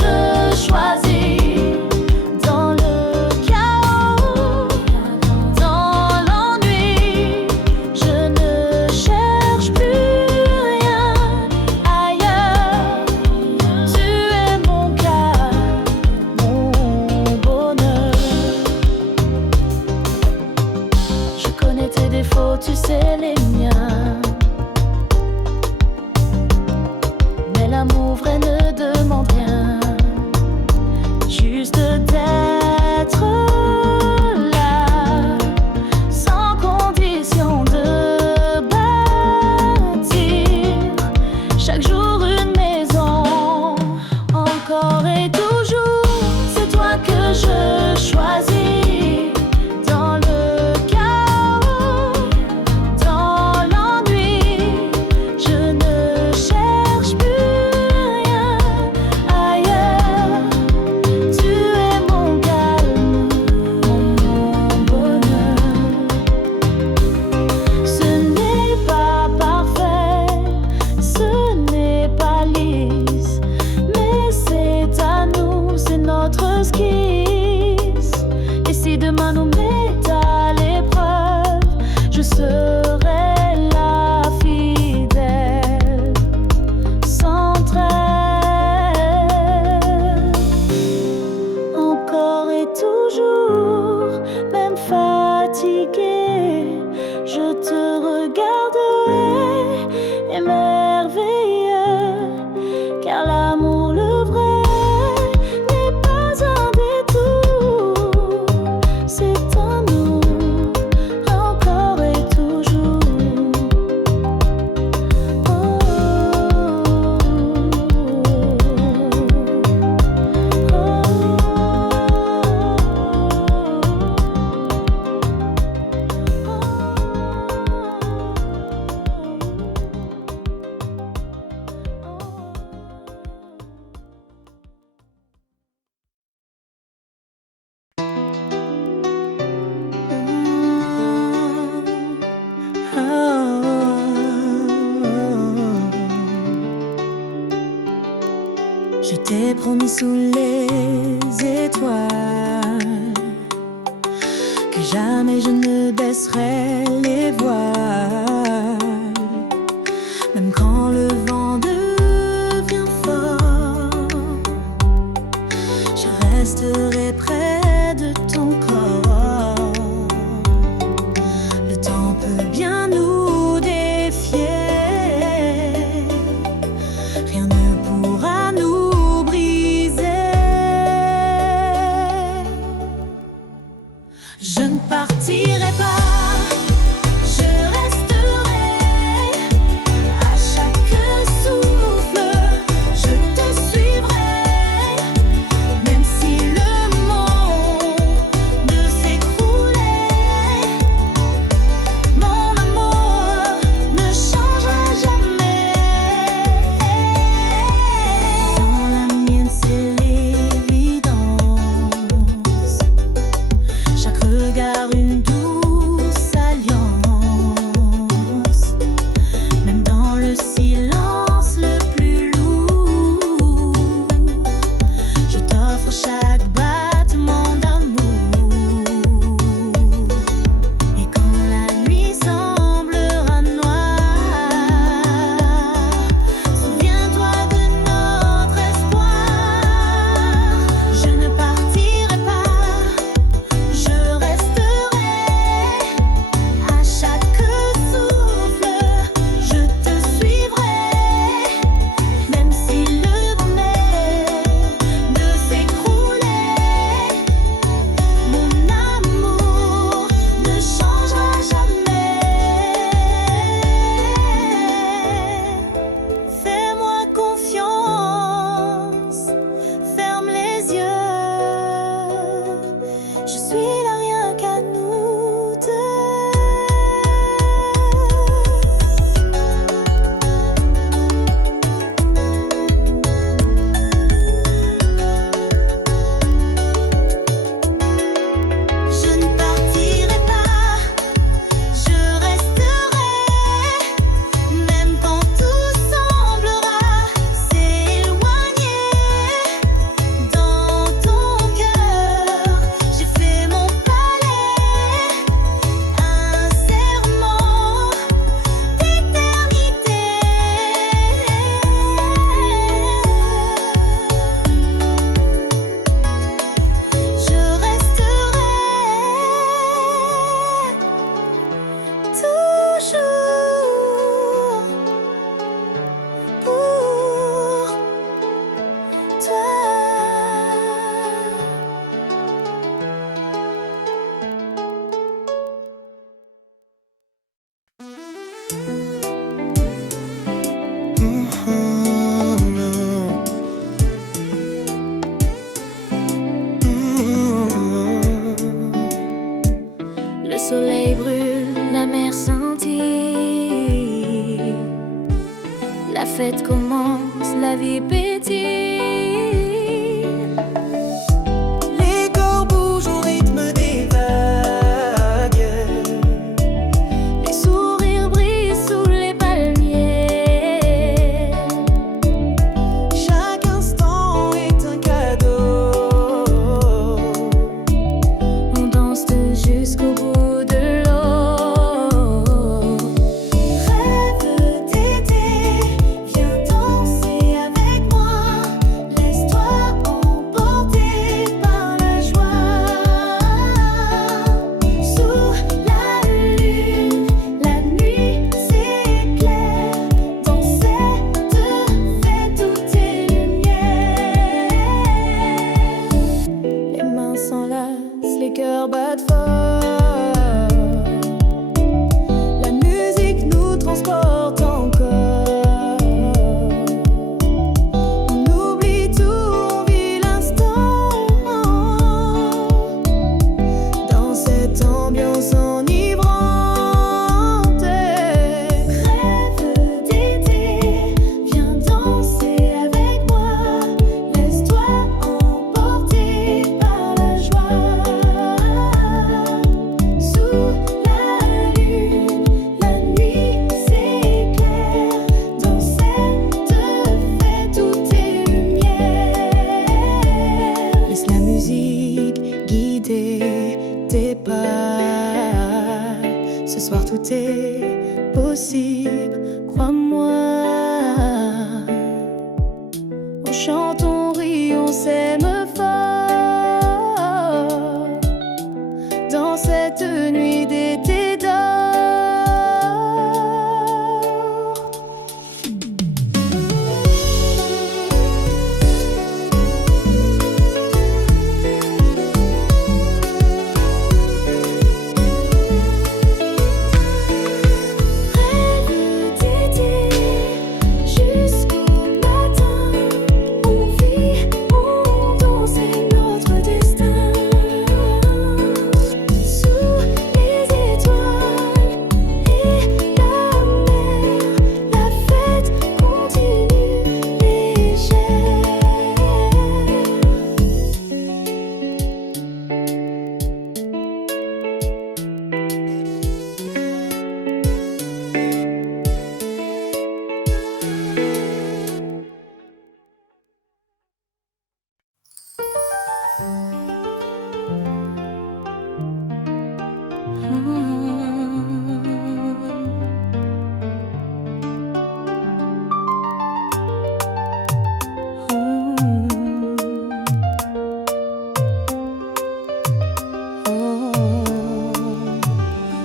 je choisis. Dans le chaos, dans l'ennui, je ne cherche plus rien ailleurs. Tu es mon calme, mon bonheur. Je connais tes défauts, tu sais les miens. Mais l'amour vrai ne demande rien, juste d'être là, sans condition de bâtir chaque jour une maison. Encore et toujours, c'est toi que je choisis. Dans le chaos, dans l'ennui, je ne cherche plus rien ailleurs. Tu es mon calme, mon bonheur. Ce n'est pas parfait, ce n'est pas lisse, mais c'est à nous, c'est notre esquisse. Et si demain nous met à l'épreuve, je serai là fidèle, sans trêve. Encore et toujours, même fatigué, je te regarderai émerveillé, car l'amour le vrai n'est pas un détour, c'est à nous, encore et toujours. Je t'ai promis sous les étoiles que jamais je ne baisserai les voiles, même quand le vent devient fort, je resterai près de ton corps. Le temps peut bien nous défier, rien ne pourra nous briser. Je ne partirai pas, je resterai à chaque souffle, je te suivrai, même si le monde fête commence, la vie pétille. Les corps bougent au rythme des vagues. Les sourires brillent sous les palmiers. Chaque instant est un cadeau. On danse jusqu'au bout de l'eau. Rêve d'été, viens danser avec moi. Laisse-toi emporter par la joie. Sous la lune, la nuit s'éclaire. Dans cette fête, tout est lumière. Les mains s'enlacent, les cœurs battent fort. La musique nous transporte encore. On oublie tout, on vit l'instant. Dans cette ambiance enivrante. Rêve d'été, viens danser avec moi. Laisse-toi emporter par la joie. Sous la lune, la nuit s'éclaire. Dans cette fête, tout est lumière. Laisse la musique guider tes pas. Ce soir, tout est possible, crois-moi. On chante, on rit, on s'aime fort. Dans cette nuit d'été d'or. Rêve d'été jusqu'au matin. On vit, on danse, c'est notre destin. Sous les étoiles et la mer, la fête continue légère.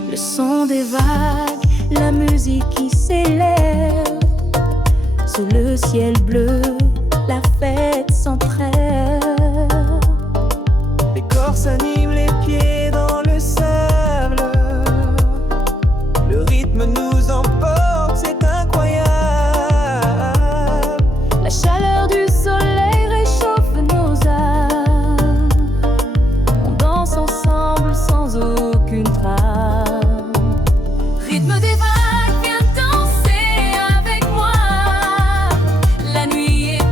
Le son des vagues, la musique qui s'élève. Sous le ciel bleu, la fête sans trêve. Les corps s'animent, les pieds dans le sable. Le rythme nous emporte, c'est incroyable. La chaleur du soleil réchauffe nos âmes. On danse ensemble sans aucune trame. Rythme des vagues, viens danser avec moi. La nuit est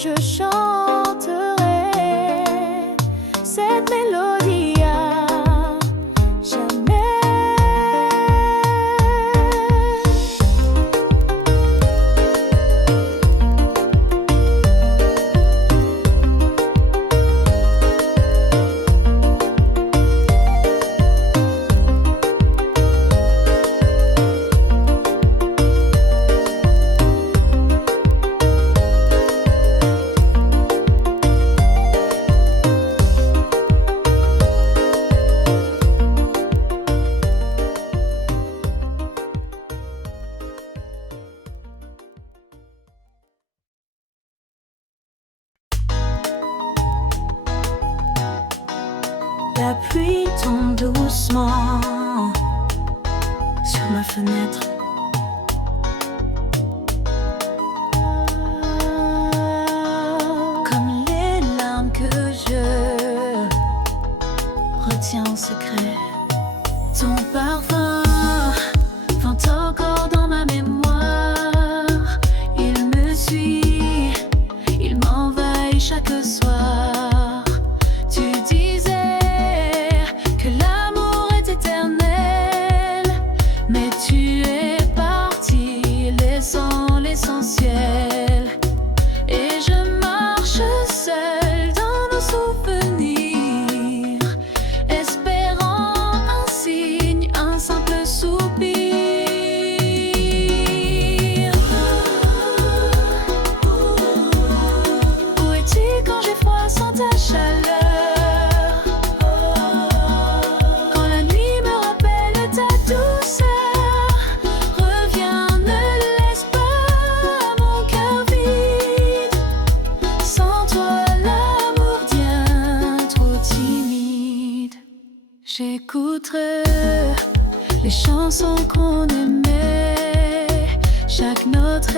je chanterai cette mélodie à jamais. La pluie tombe doucement sur ma fenêtre. Comme les larmes que je retiens en secret. Ton parfum vente encore dans ma mémoire. Il me suit, il m'envahit chaque soir. Tu disais que l'amour est éternel, mais tu es parti laissant l'essentiel. Et je marche seule dans nos souvenirs, espérant un signe, un simple soupir. Où es-tu quand j'ai froid sans ta chaleur? J'écouterai les chansons qu'on aimait. Chaque note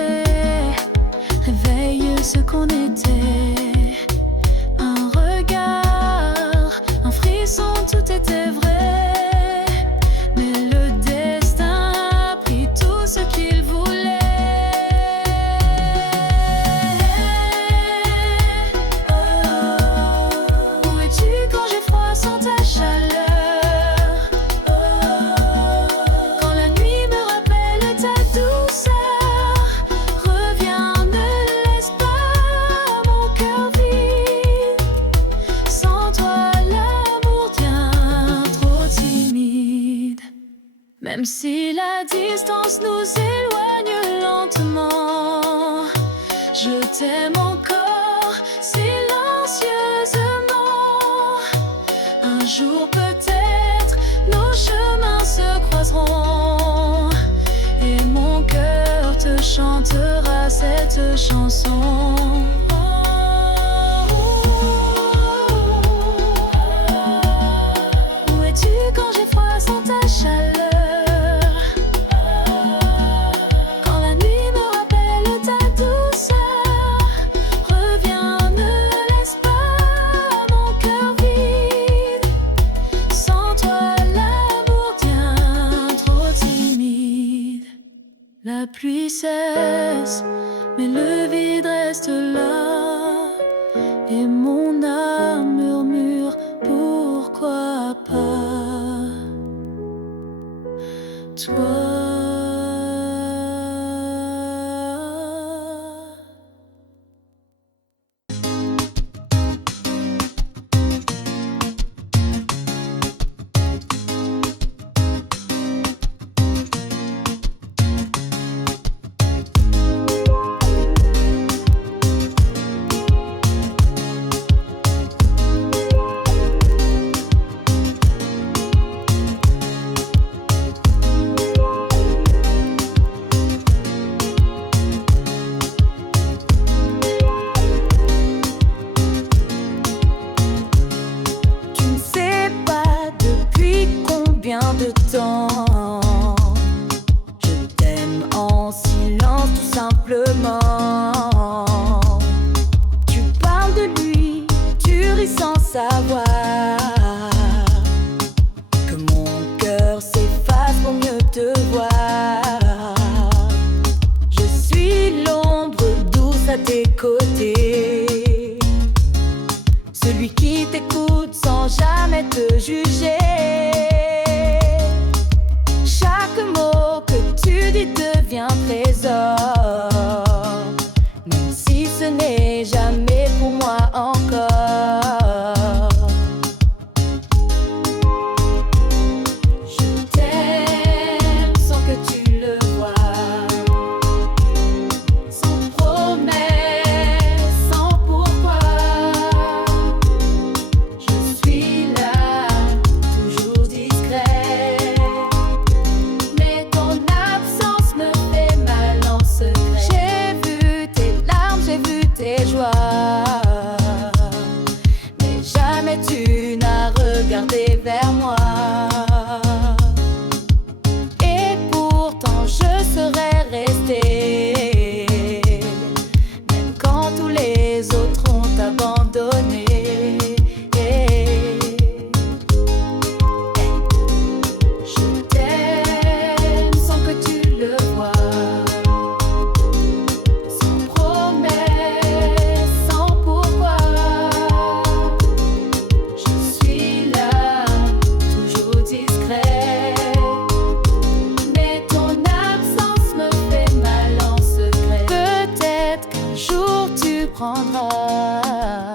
réveille ce qu'on était. Un regard, un frisson, tout était vrai. Mais le destin a pris tout ce qu'il voulait. Où es-tu quand j'ai froid sans ta chaleur? Même si la distance nous éloigne lentement, je t'aime encore silencieusement. Un jour peut-être nos chemins se croiseront et mon cœur te chantera cette chanson. Où es-tu quand j'ai froid sans ta chaleur? La pluie cesse, mais le vide reste là. Et mon âme murmure, pourquoi pas toi? comprendras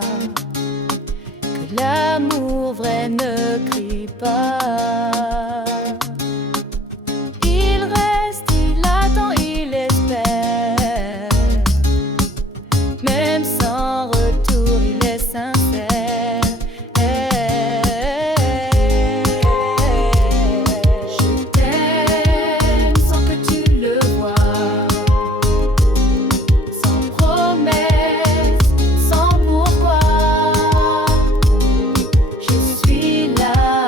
que l'amour vrai ne crie pas. Il reste, il attend, il espère, même sans retour, il est sincère. Je t'aime sans que tu le vois, sans promesse, sans pourquoi. Je suis là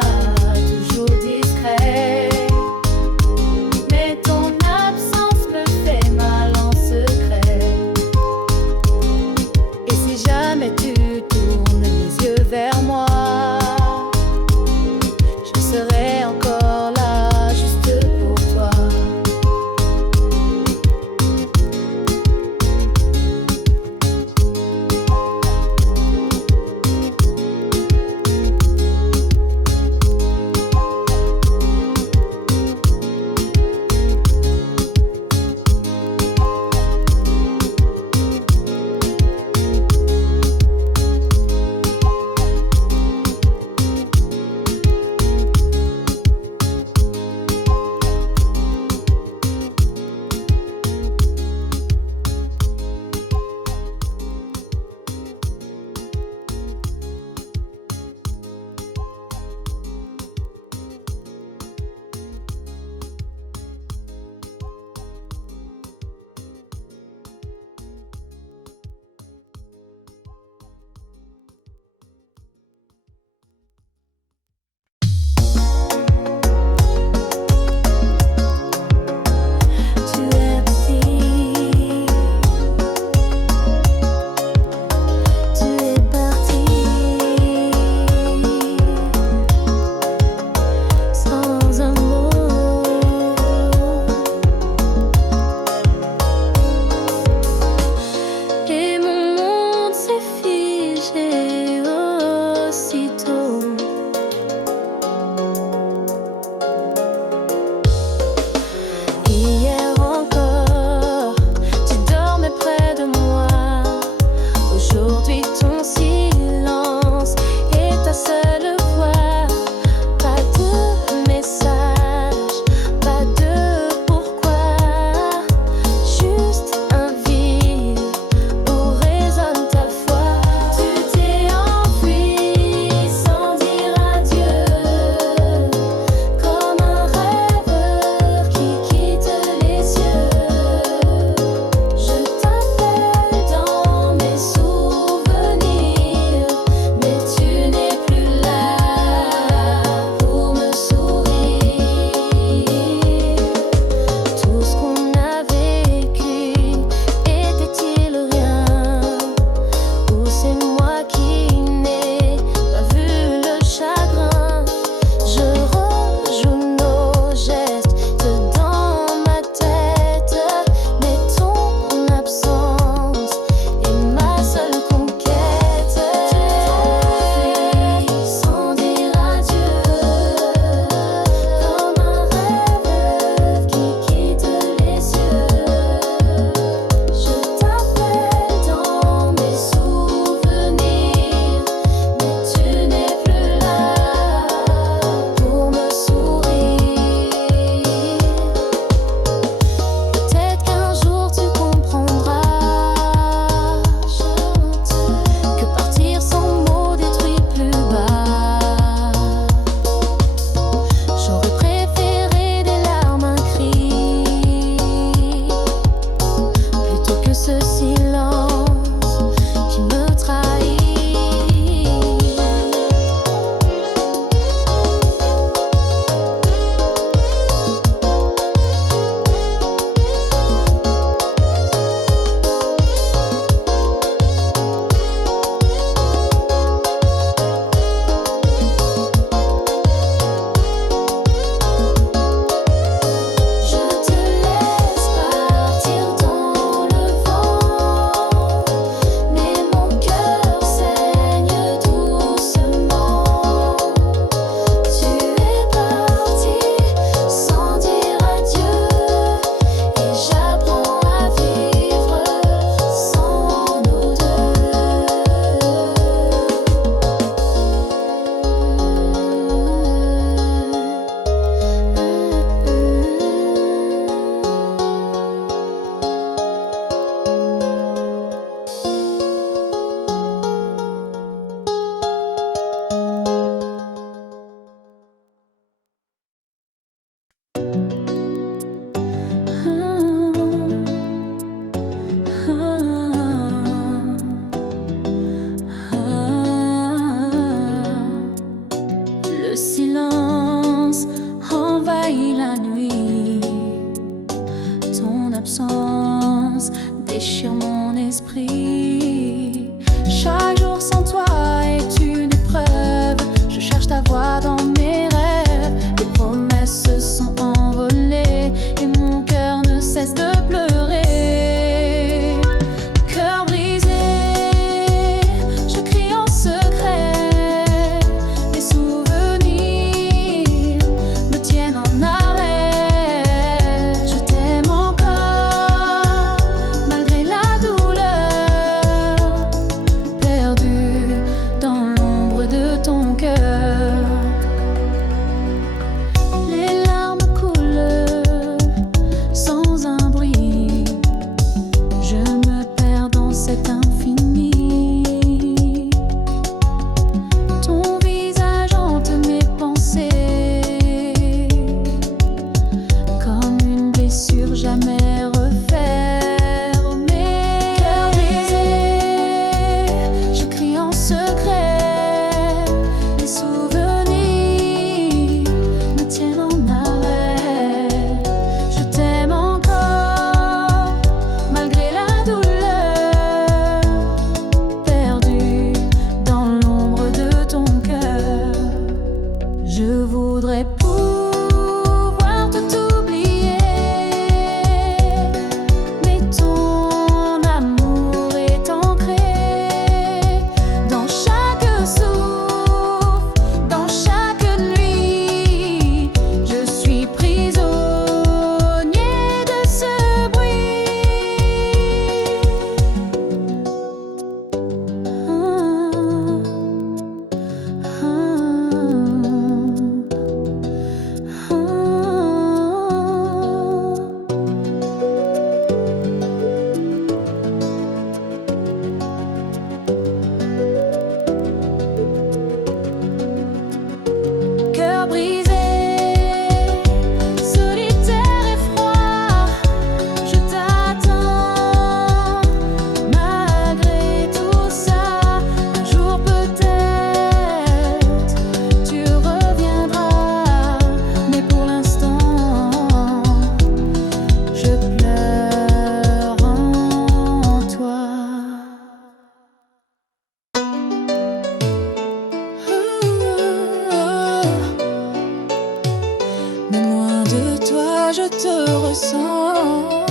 mais loin de toi je te ressens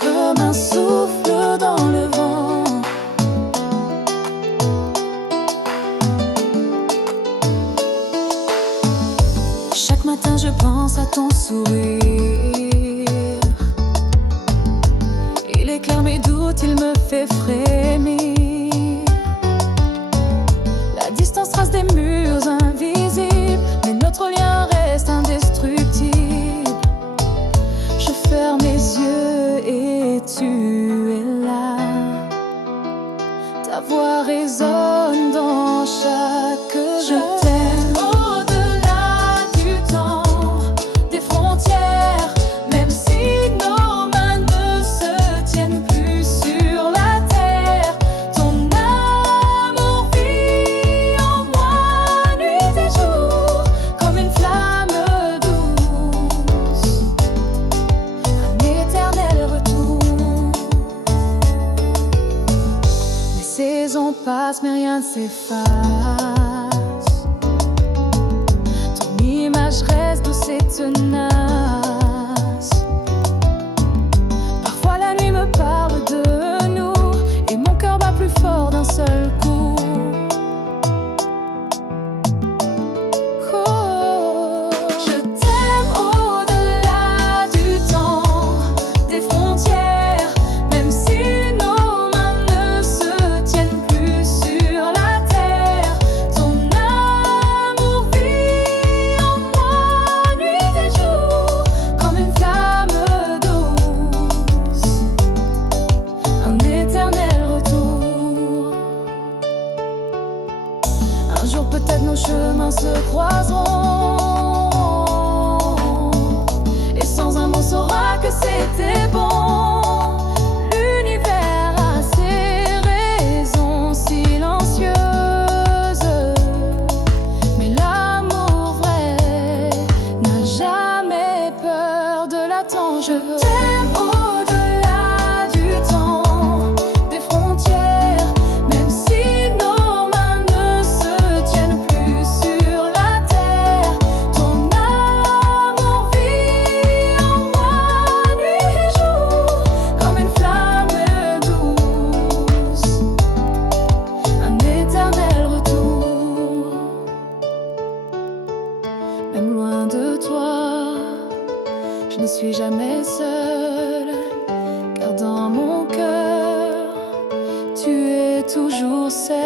comme un souffle dans le vent. Chaque matin je pense à ton sourire. Il éclaire mes doutes, il me fait frémir. La distance trace des murs invisibles, mais notre lien reste indestructible. Je ferme les yeux et tu es là. Ta voix résonne dans chaque je t'aime au-delà du temps, des frontières, même si nos mains ne se tiennent plus sur la terre. Ton amour vit en moi nuit et jour, comme une flamme douce, un éternel retour. Les saisons passent mais rien ne s'efface. Ton image reste douce et tenace. Parfois la nuit me parle de nous et mon cœur bat plus fort d'un seul coup. Oh, je t'aime au-delà du temps, des frontières, même si nos mains ne se tiennent plus sur la terre. Ton amour vit en moi nuit et jour, comme une flamme douce, un éternel retour. Un jour peut-être nos chemins se croiseront, et sans un mot saura que c'était bon. L'univers a ses raisons silencieuses, mais l'amour vrai n'a jamais peur de l'attendre. Je t'aime au-delà du temps, des frontières, même si nos mains ne se tiennent plus sur la terre. Ton amour vit en moi nuit et jour, comme une flamme douce, un éternel retour. Même loin de toi, je ne suis jamais seule, car dans mon cœur, tu es toujours celle.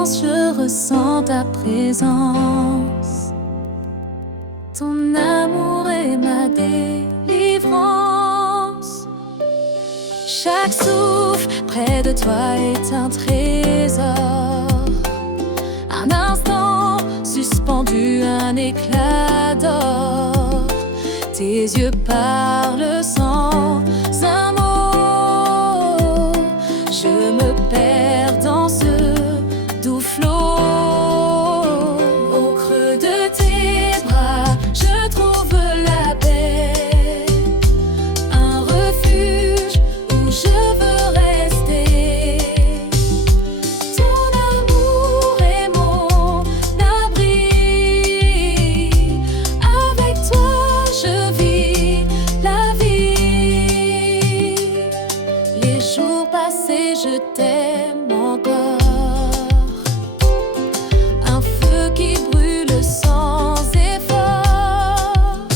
silence, je ressens ta présence. Ton amour est ma délivrance. Chaque souffle près de toi est un trésor. Un instant suspendu, un éclat d'or. Tes yeux parlent sans un mot. Je me perds dans ce doux flot. Au creux de tes bras, je trouve la paix. Un refuge où je veux rester. Ton amour est mon abri. Avec toi, je vis la vie. Les jours passés, je t'aime encore. Un feu qui brûle sans effort.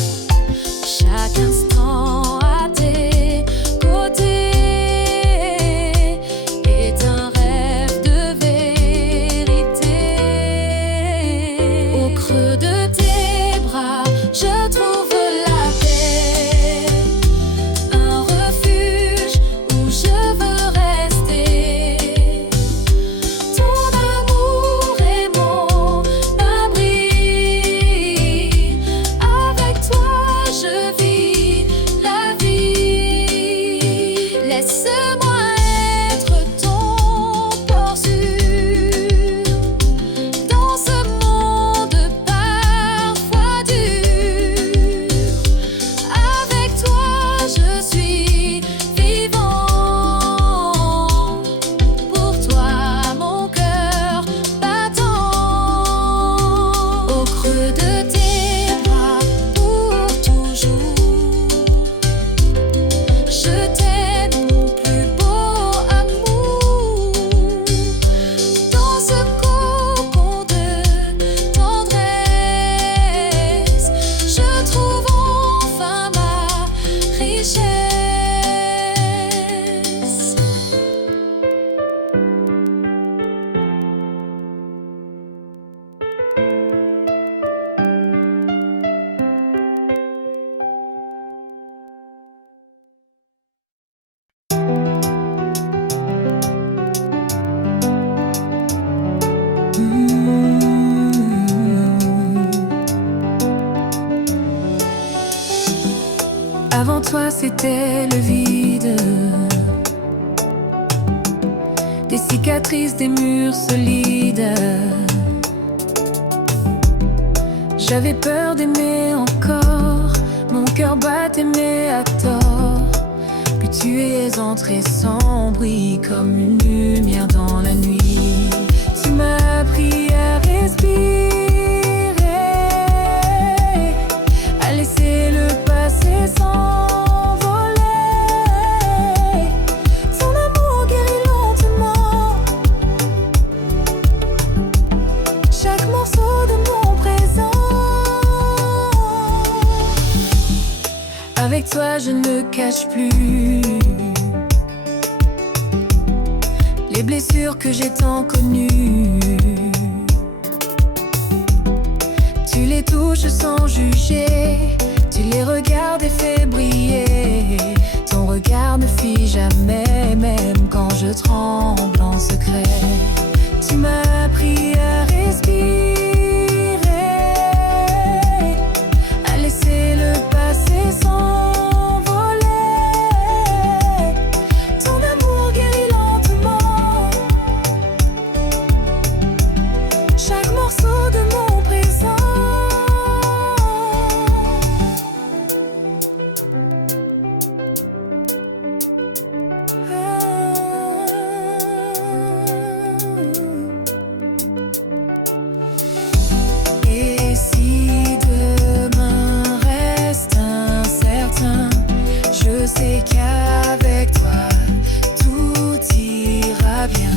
Chaque instant à tes côtés est un rêve de vérité. Au creux de tes bras, je trouve la paix. Un refuge où je veux rester. Ton amour est mon abri. Avec toi, je vis la vie. Laisse-moi être ton port sûr dans ce monde parfois dur. Avec toi, je suis vivant. Pour toi, mon cœur battant. Au creux de tes bras, pour toujours. Je t'aime, mon plus beau amour. Dans ce cocon de tendresse, je trouve enfin ma richesse. Avant toi, c'était le vide. Des cicatrices, des murs solides. J'avais peur d'aimer encore. Mon cœur battait mais à tort. Puis tu es entré sans bruit, comme une lumière dans la nuit. Tu m'as appris à respirer, à laisser le passé s'envoler. Ton amour guérit lentement chaque morceau de mon présent. Avec toi, je ne cache plus les blessures que j'ai tant connues. Tu les touches sans juger, tu les regardes et fais briller. Ton regard ne fuit jamais, même quand je tremble en secret. Tu m'as appris à respirer, à laisser le passé s'envoler. Ton amour guérit lentement chaque morceau de mon présent. Et si demain reste incertain, je sais qu'avec toi tout ira bien.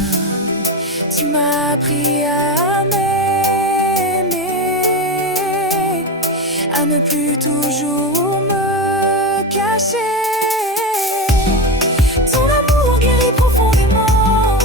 Tu m'as appris à m'aimer, à ne plus toujours me cacher. Ton amour guérit profondément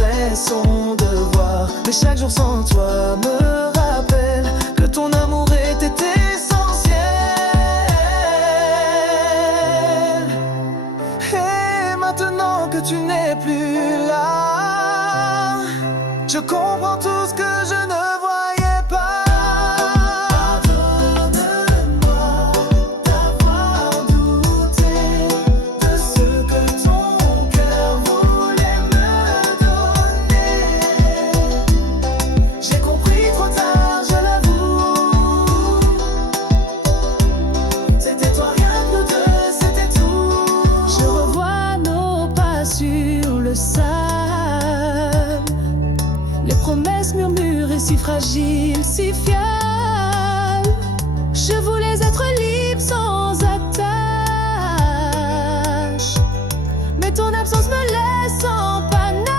l'impression de voir. Mais chaque jour sans toi me rappelle que ton amour était essentiel. Et maintenant que tu n'es plus là, je comprends tout ce que je ne voyais pas. Pardonne-moi d'avoir douté de ce que ton cœur voulait me donner. J'ai compris trop tard, je l'avoue. C'était toi, rien que nous deux, c'était tout. Je revois nos pas sur le sable, les promesses murmurées si fragiles, si fiables. Je voulais être libre sans attache, mais ton absence me laisse en panache.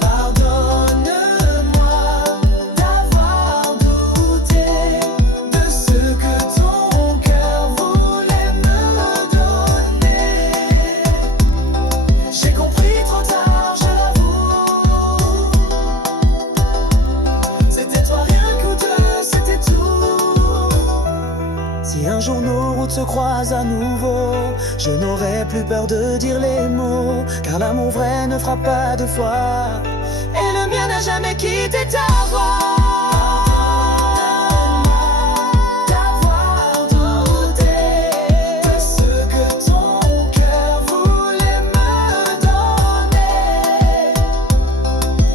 Pardonne-moi d'avoir douté de ce que ton cœur voulait me donner. J'ai compris trop tard, je l'avoue. C'était toi, rien que nous deux, c'était tout. Si un jour nos routes se croisent à nouveau, je n'aurai plus peur de dire les mots, car l'amour vrai ne frappe pas deux fois, et le mien n'a jamais quitté ta voix. D'avoir douté de ce que ton cœur voulait me donner.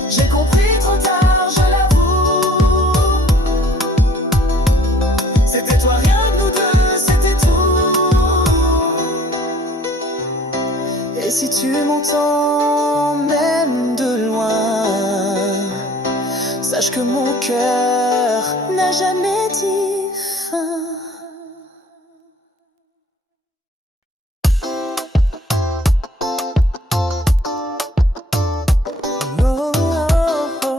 J'ai compris trop tard, je l'avoue. C'était toi, rien que nous deux, c'était tout. Et si tu m'entends, même de loin, sache que mon cœur n'a jamais dit fin. Oh, oh,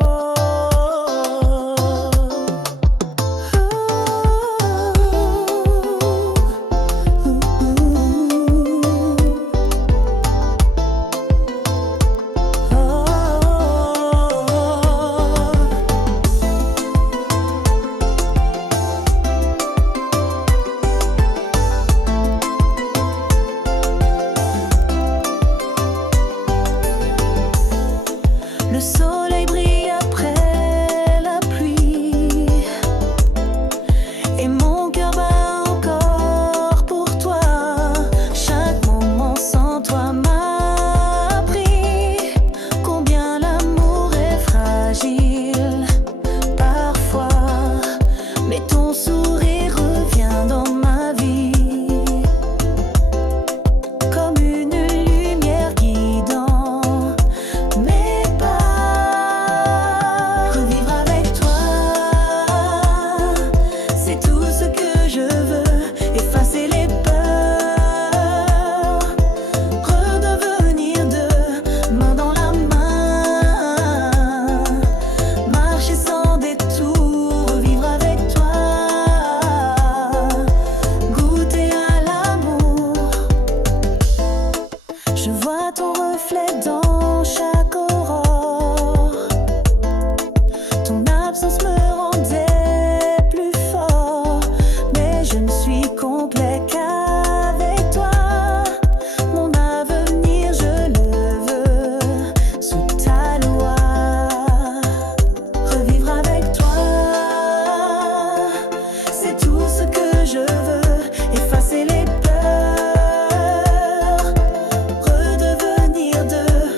le soleil brille après la pluie, et mon cœur bat encore pour toi. Chaque moment sans toi m'a appris combien l'amour est fragile parfois, mais ton sourire revient dans ma vie comme une lumière guidant mes pas. Revivre avec toi, c'est tout ce que je veux. Effacer les peurs, redevenir deux, main dans la main, marcher sans détour. Revivre avec toi, goûter à l'amour. Je vois ton reflet dans chaque aurore. Ton absence me rendait plus fort, mais je ne suis complet qu'avec toi. Mon avenir, je le veux sous ta loi. Revivre avec toi, c'est tout ce que je veux. Effacer les peurs, redevenir deux,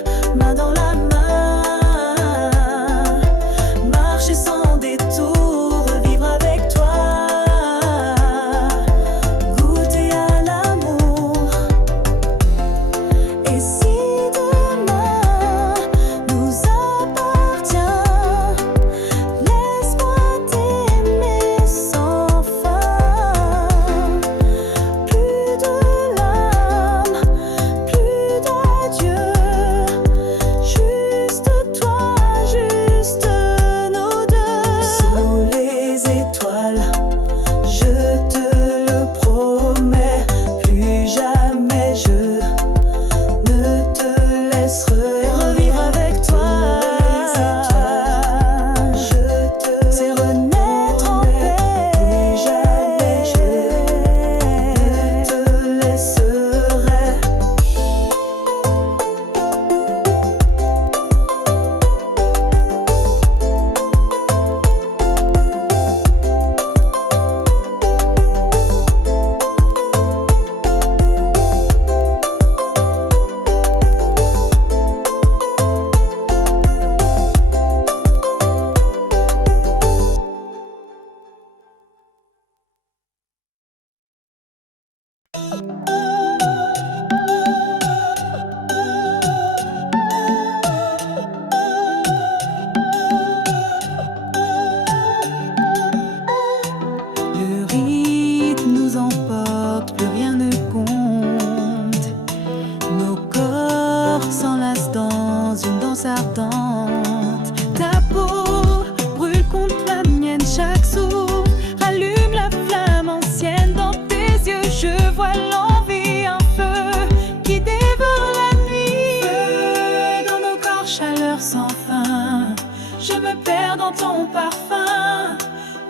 dans ton parfum.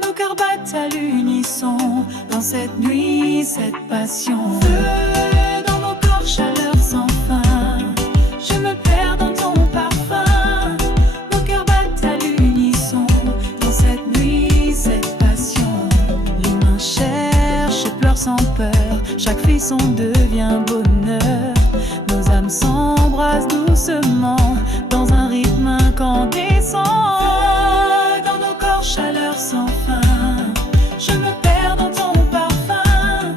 Nos cœurs battent à l'unisson dans cette nuit, cette passion. Feu dans nos corps, chaleur sans fin. Je me perds dans ton parfum. Nos cœurs battent à l'unisson dans cette nuit, cette passion. Les mains cherchent, pleurent sans peur. Chaque frisson devient bonheur. Nos âmes s'embrassent doucement dans un rythme incandescent. Feu dans nos corps, chaleur sans fin. Je me perds dans ton parfum.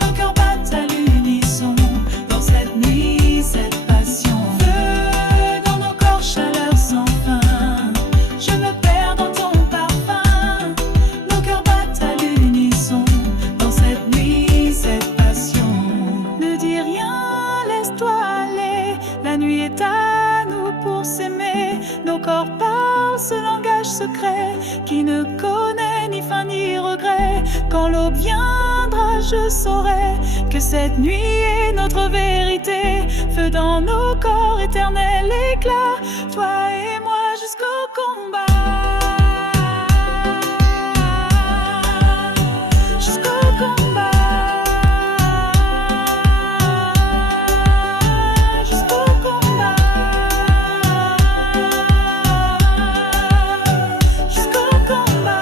Nos cœurs battent à l'unisson dans cette nuit, cette passion. Feu dans nos corps, chaleur sans fin. Je me perds dans ton parfum. Nos cœurs battent à l'unisson dans cette nuit, cette passion. Ne dis rien, laisse-toi aller. La nuit est à nous pour s'aimer. Nos corps parlent ce langage secret qui ne connaît ni fin ni regret. Quand l'aube viendra, je saurai que cette nuit est notre vérité. Feu dans nos corps, éternel éclat. Toi et moi jusqu'au combat. Jusqu'au combat. Jusqu'au combat. Jusqu'au combat.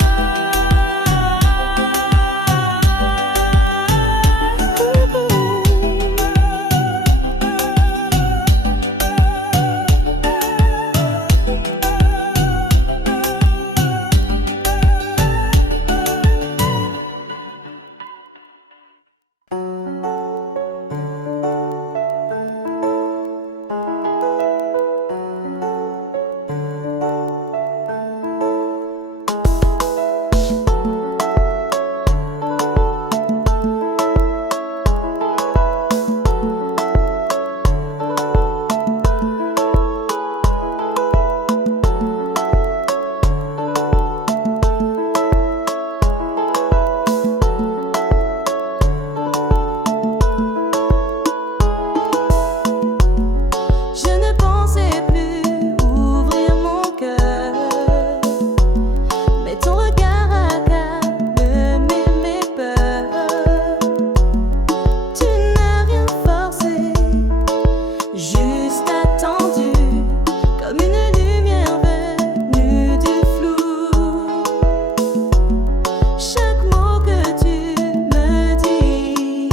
Je ne pensais plus ouvrir mon cœur, mais ton regard a calmé mes peurs. Tu n'as rien forcé, juste attendu, comme une lumière venue du flou. Chaque mot que tu me dis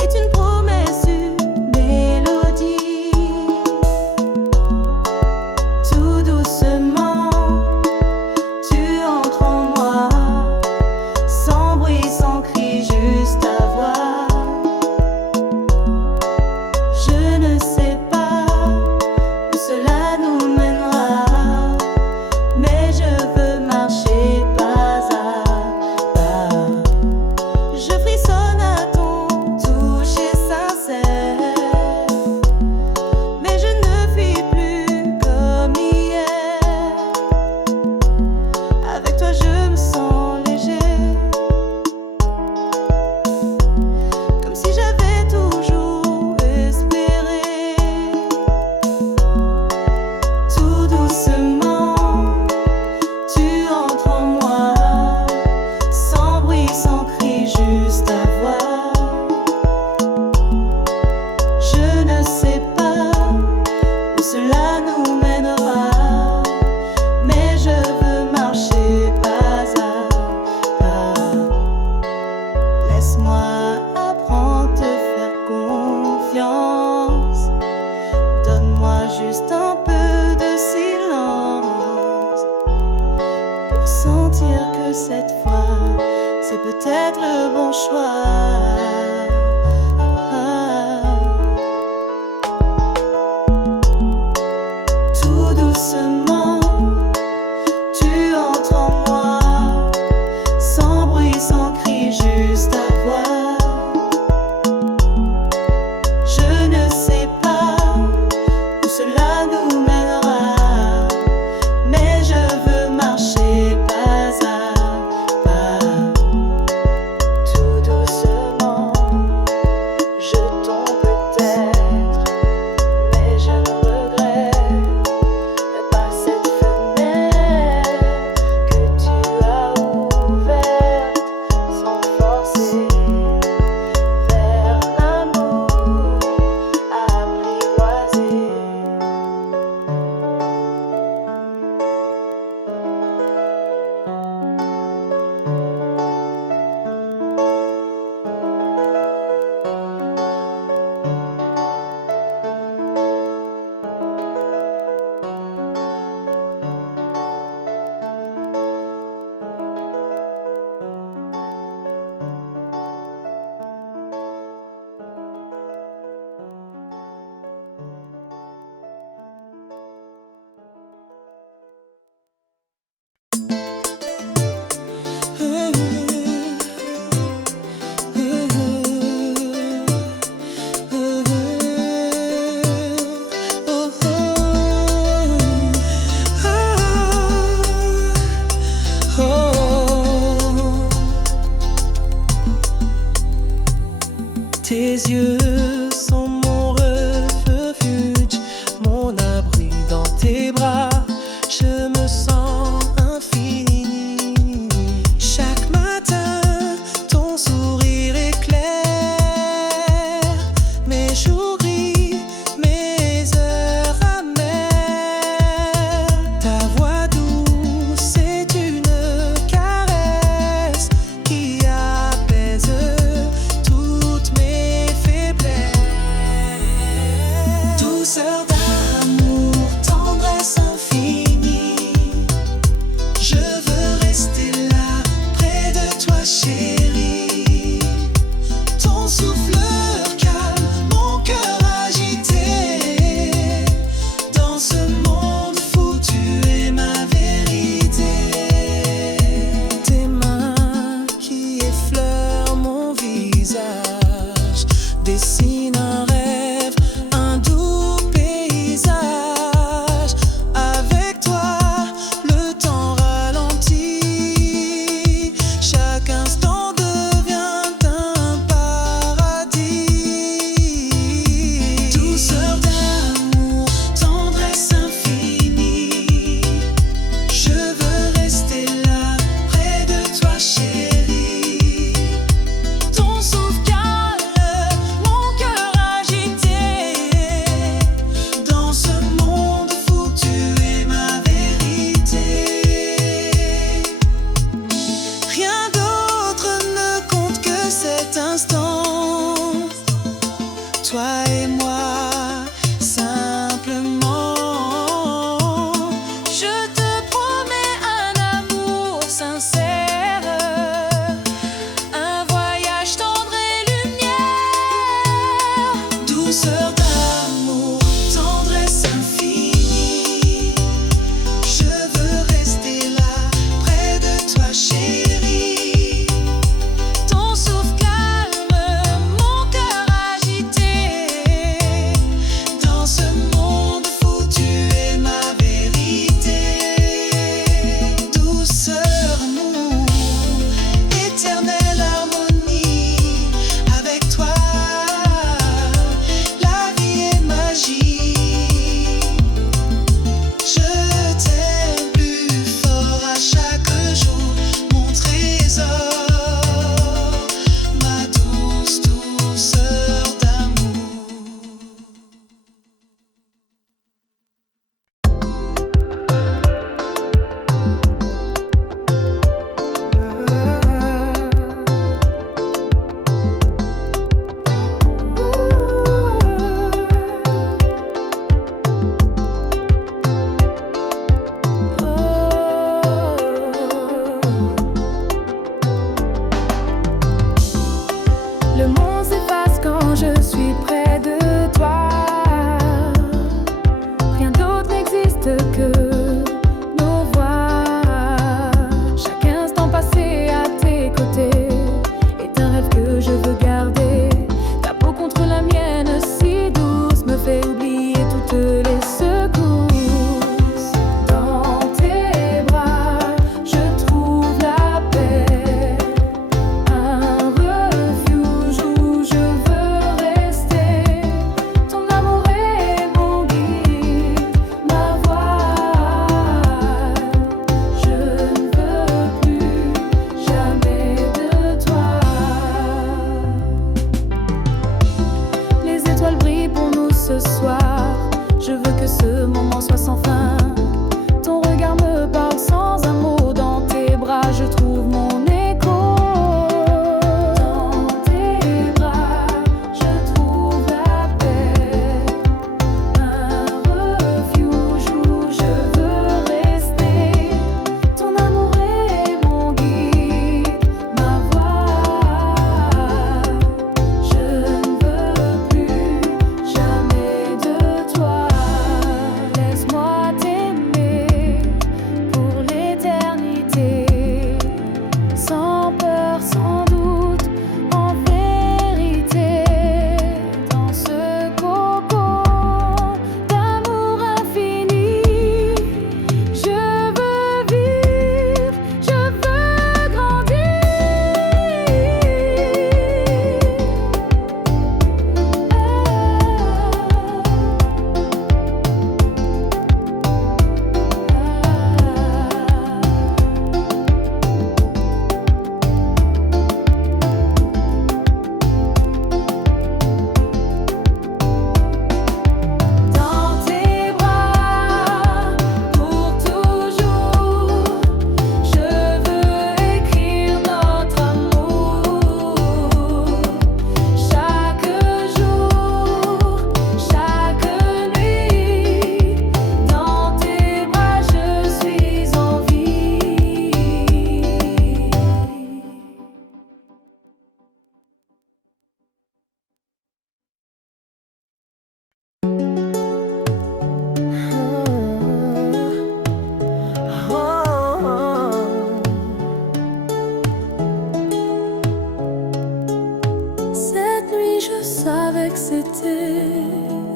est une promesse, une mélodie. Tout doucement, tu entres en moi, sans bruit, sans cri, juste ta voix. Je ne sais pas où cela nous mènera, mais je veux marcher pas à pas. Je frissonne à ton toucher sincère, mais je ne fuis plus comme hier. Avec toi je me sens léger, comme si j'avais toujours espéré. Tout doucement, tu entres en moi, sans bruit, sans cri, juste ta voix. Je ne sais pas où cela nous mènera, mais je veux marcher pas à pas. Laisse-moi apprendre à te faire confiance. Donne-moi juste un peu de silence pour sentir que cette fois c'est peut-être le bon choix. Tout doucement, tu entres en moi, sans bruit, sans cri, juste ta voix. Je ne sais pas où cela nous mènera, mais je veux marcher pas à pas. Tout doucement, jours gris, mes heures amères. Ta voix douce est une caresse qui apaise toutes mes faiblesses. Douceur d'amour, tendresse infinie, je veux rester là près de toi, chérie. Ton souffle calme mon cœur agité. Dans ce monde fou, tu es ma vérité. Tes mains qui effleurent mon visage dessinent un rêve, un doux paysage. Avec toi, le temps ralentit. Chaque instant devient un paradis. Douceur d'amour, tendresse infinie, je veux rester là près de toi, chérie. Ton souffle calme mon cœur agité. Dans ce monde fou, tu es ma vérité. Rien d'autre ne compte que cet instant. Toi et moi, simplement. Je te promets un amour sincère, un voyage tendre et lumière. Douceur d'amour, tendresse infinie, je veux rester là près de toi, chérie. Ton souffle calme mon cœur agité. Dans ce monde fou, tu es ma vérité. Douceur amour, éternelle harmonie. Avec toi, la vie est magie. Je t'aime plus fort à chaque jour, mon trésor, ma douce douceur d'amour. Le monde s'efface quand je suis près de toi. Rien d'autre n'existe que nos voix. Chaque instant passé à tes côtés est un rêve que je veux garder. Ta peau contre la mienne si douce me fait oublier toutes les secousses. Dans tes bras, je trouve la paix. Un refuge où je veux rester. Ton amour est mon guide, ma voix. Je ne veux plus jamais de toi. Les étoiles brillent pour nous ce soir. Je veux que ce moment soit sans fin. Ton regard me parle sans un mot. Dans tes bras, je trouve mon écho. Dans tes bras, je trouve la paix. Un refuge où je veux rester. Ton amour est mon guide, ma voix. Je ne veux plus jamais de toi. Laisse-moi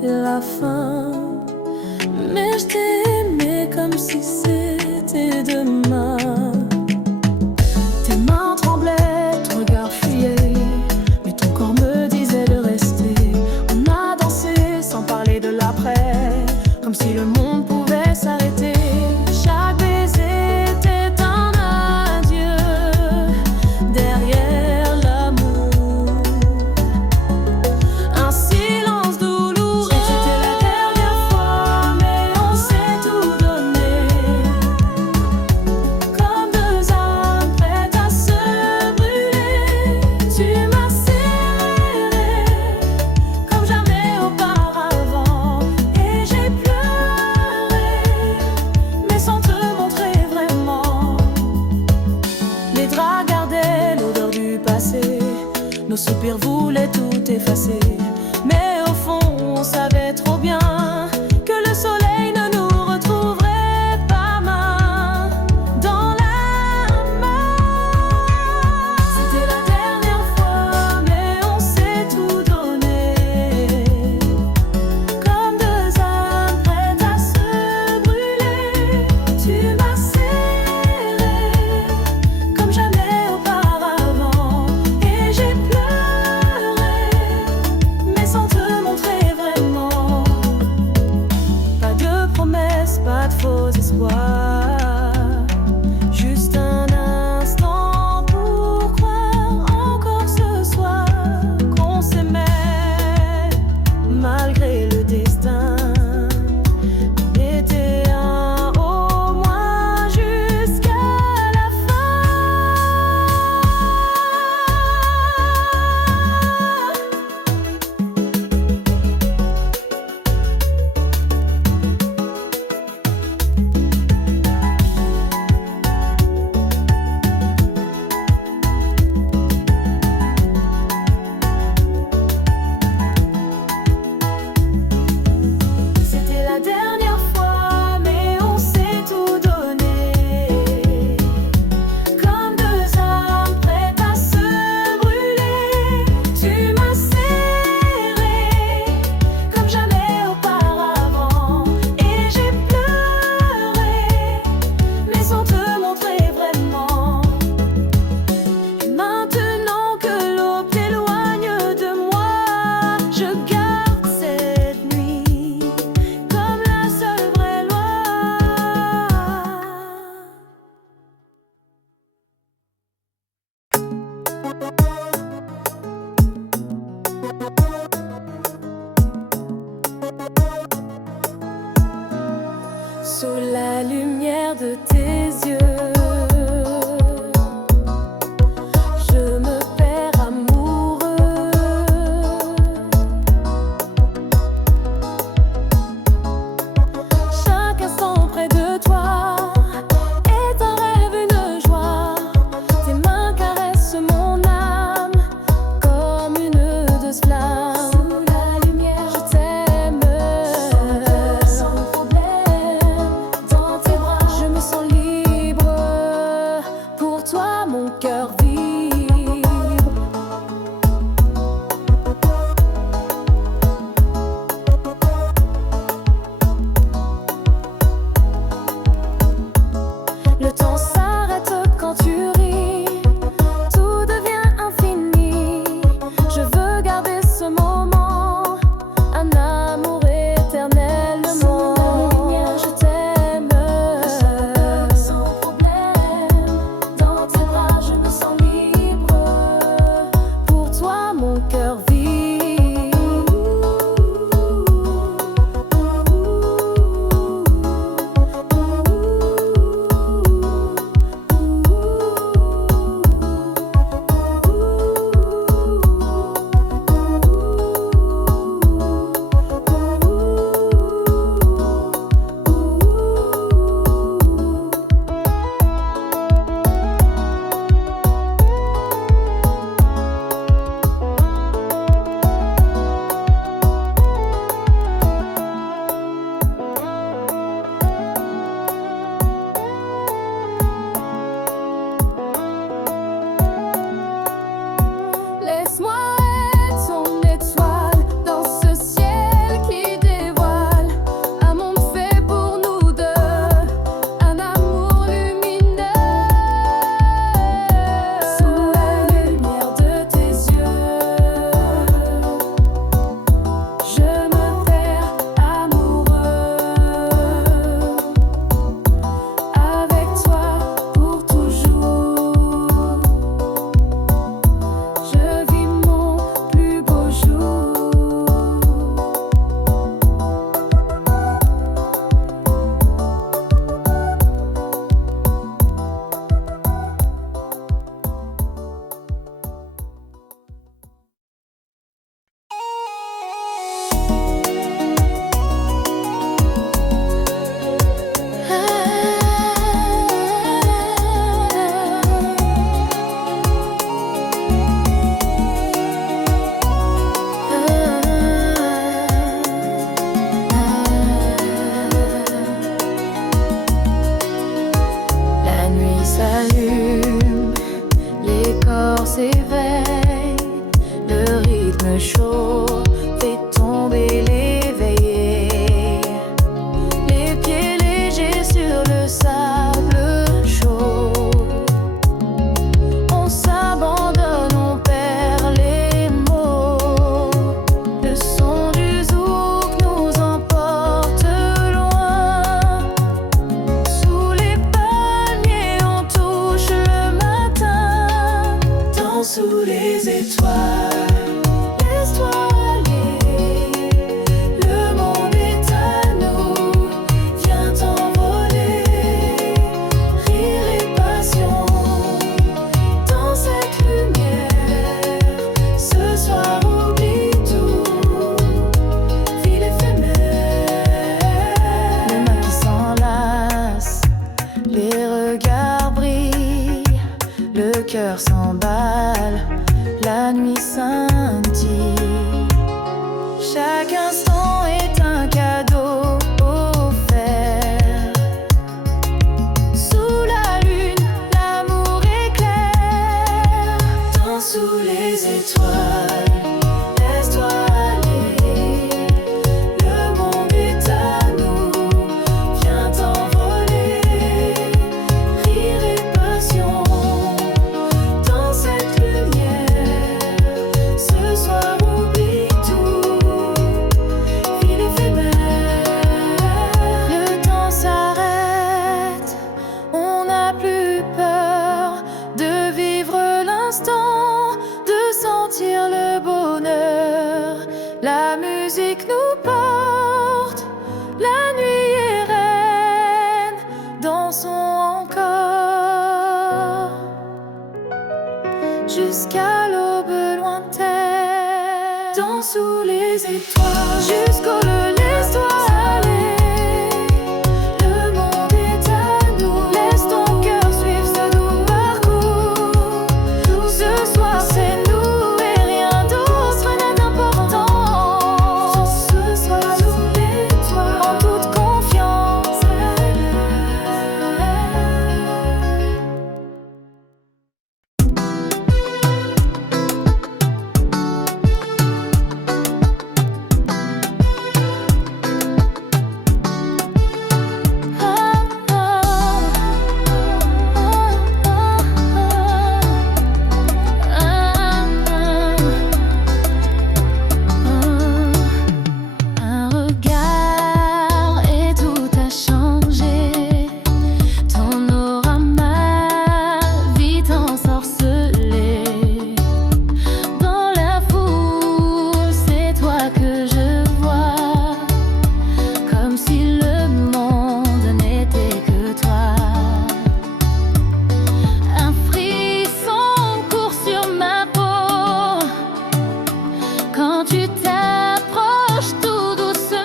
et la fin. Mais je t'ai aimé comme si c'était demain. Tes mains tremblaient, ton regard fuyait, mais ton corps me disait de rester. On a dansé sans parler de l'après, comme si le monde pouvait s'arrêter. Chaque baiser était un adieu derrière l'amour. Un silence douloureux. C'était la dernière fois, mais on s'est tout donné. Comme deux âmes prêtes à se brûler. Tu m'as serré comme jamais auparavant. Et j'ai pleuré, mais sans te montrer vraiment. Les draps gardaient l'odeur du passé. Nos soupirs voulaient tout effacer. Mais au fond, on savait trop bien que le soleil ne nous retrouverait pas main dans la main. C'était la dernière fois, mais on s'est tout donné. Comme deux âmes prêtes à se brûler. Tu m'as serré comme jamais auparavant. Et j'ai pleuré, mais sans te montrer vraiment. Pas de promesses, pas de faux espoirs. Juste un instant pour croire encore ce soir qu'on s'aimait malgré le destin. On était un au moins jusqu'à la fin. C'était la dernière fois, mais on s'est tout donné. Comme deux âmes prêtes à se brûler. Tu m'as serré comme jamais auparavant. Et j'ai pleuré, mais sans te montrer vraiment. Et maintenant que l'aube t'éloigne de moi, je garde cette nuit comme la seule vraie loi. Sous la lumière de tes yeux, je me perds amoureux. Chaque instant près de toi est un rêve, une joie. Tes mains caressent mon âme comme une douce flamme. Sous la lumière, je t'aime sans problème. Dans tes bras, je me sens musique nous porte, la nuit est reine, dansons encore jusqu'à l'aube lointaine. Dans sous les étoiles, jusqu'au le laisse-toi aller. Le monde est à nous, laisse ton cœur suivre ce doux parcours. Ce soir c'est nous et rien d'autre n'est important. Ce soir sous l'étoile, en toute confiance. Un regard et tout a changé. Ton aura m'a vite ensorcelé. Dans la foule, c'est toi que je vois, comme si le monde n'était que toi. Un frisson court sur ma peau quand tu t'approches tout doucement.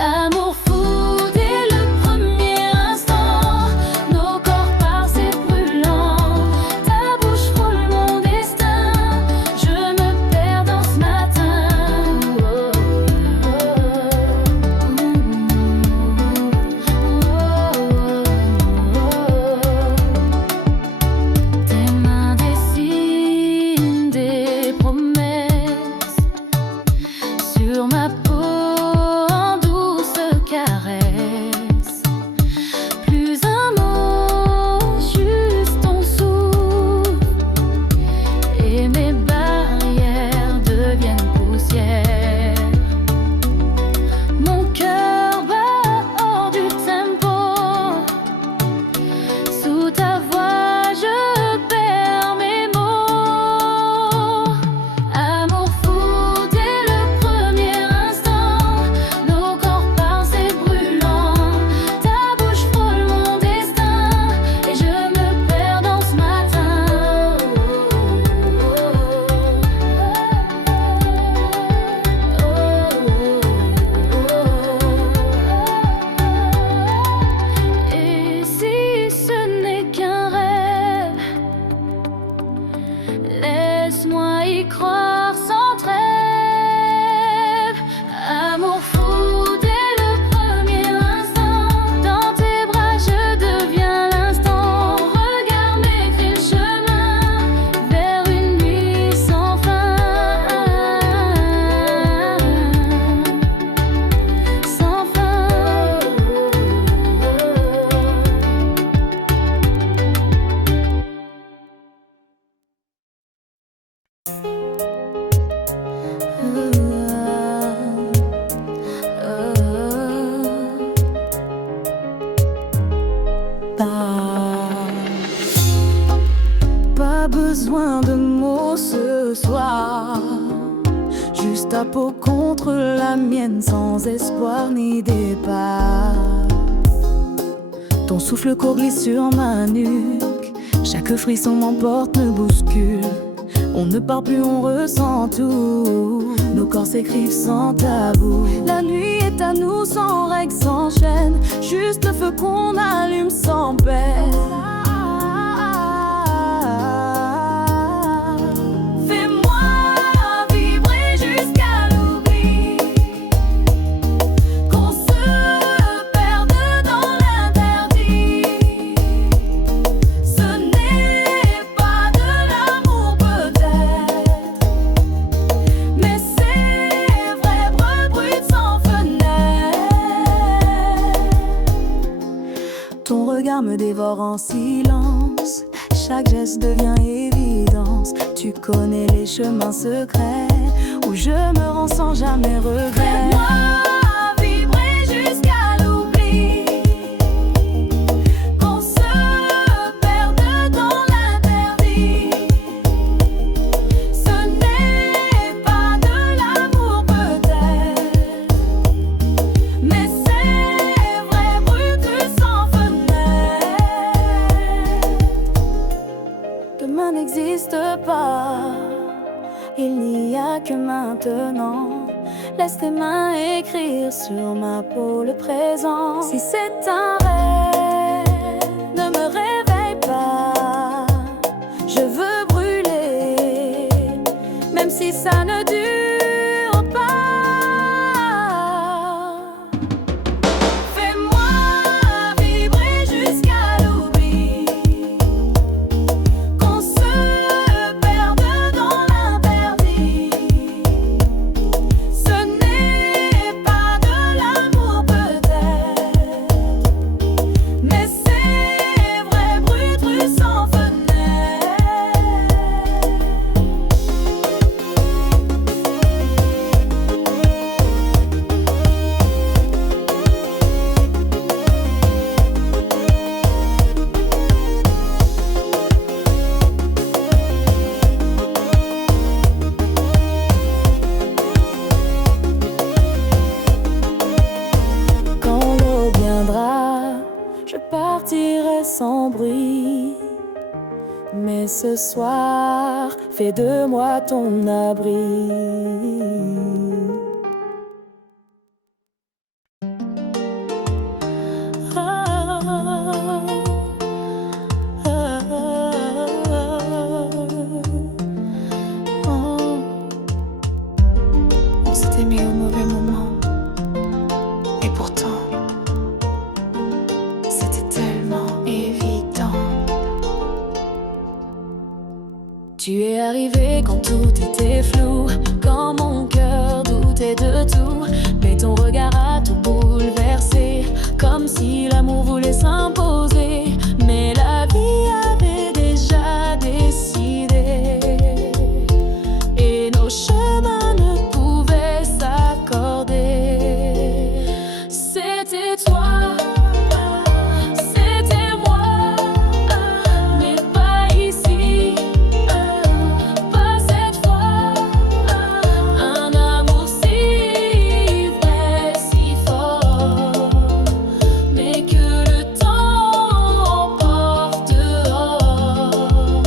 Amour fou dès le premier instant, nos corps passés brûlants. Ta bouche frôle mon destin, je me perds dans ce matin. Tes mains dessinent des promesses sur ma peau en douce caresse. Plus un mot, juste ton souffle, et mes barrières deviennent poussière. Mon cœur bat hors du tempo. Sous ta voix, je perds mes mots. Amour fou dès le premier instant, nos corps passés brûlants. Ta bouche frôle mon destin, et je me perds dans ce matin. Et si ce n'est qu'un rêve, laisse-moi y croire sans trêve. Amour fou dès le premier instant, dans tes bras je deviens l'instant. Ton regard m'écrit le chemin vers une nuit sans fin. Sans fin. Pas besoin de mots ce soir, juste ta peau contre la mienne, sans espoir ni départ. Ton souffle court glisse sur ma nuque, chaque frisson m'emporte, me bouscule. On ne parle plus, on ressent tout, nos corps s'écrivent sans tabou. La nuit est à nous, sans règles, sans chaîne, juste le feu qu'on allume sans peine. Fais-moi vibrer jusqu'à l'oubli, qu'on se perde dans l'interdit. Ce n'est pas de l'amour peut-être, mais c'est vrai, brut sans fenêtre. Ton regard me dévore en silence, chaque geste devient évidence. Tu connais les chemins secrets où je me rends sans jamais regret. Fais-moi vibrer jusqu'à l'oubli, qu'on se perde dans l'interdit. Ce n'est pas de la temps. Laisse tes mains écrire sur ma peau le présent. Si c'est un rêve, ne me réveille pas. Je veux brûler, même si ça ne dure pas. Fais-moi vibrer jusqu'à l'oubli, qu'on se perde dans l'interdit. Ce n'est pas de l'amour peut-être, mais c'est vrai, brut, rue sans fenêtre. Quand l'eau viendra, je partirai sans bruit. Mais ce soir, fais de moi ton abri. On s'est aimé au mauvais moment, et pourtant c'était tellement évident. Tu es arrivé quand tout était flou, quand mon cœur doutait de tout. Mais ton regard a tout bouleversé, comme si l'amour voulait s'imposer. Mais la vie avait déjà décidé, et nos chemins ne pouvaient s'accorder. C'était toi, c'était moi, mais pas ici, pas cette fois. Un amour si vrai, si fort, mais que le temps emporte dehors.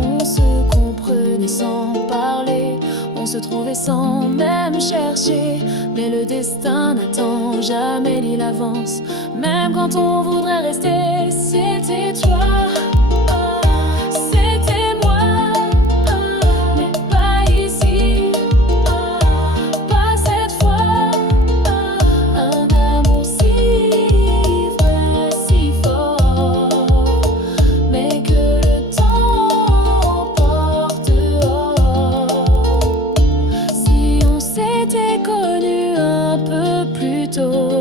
On se comprenait sans parler, on se trouvait sans même chercher. Mais le destin n'attend jamais ni l'avance, même quand on voudrait rester. C'était toi, c'était moi, mais pas ici, pas cette fois. Un amour si vrai, si fort, mais que le temps emporte dehors. Si on s'était connus un peu plus tôt,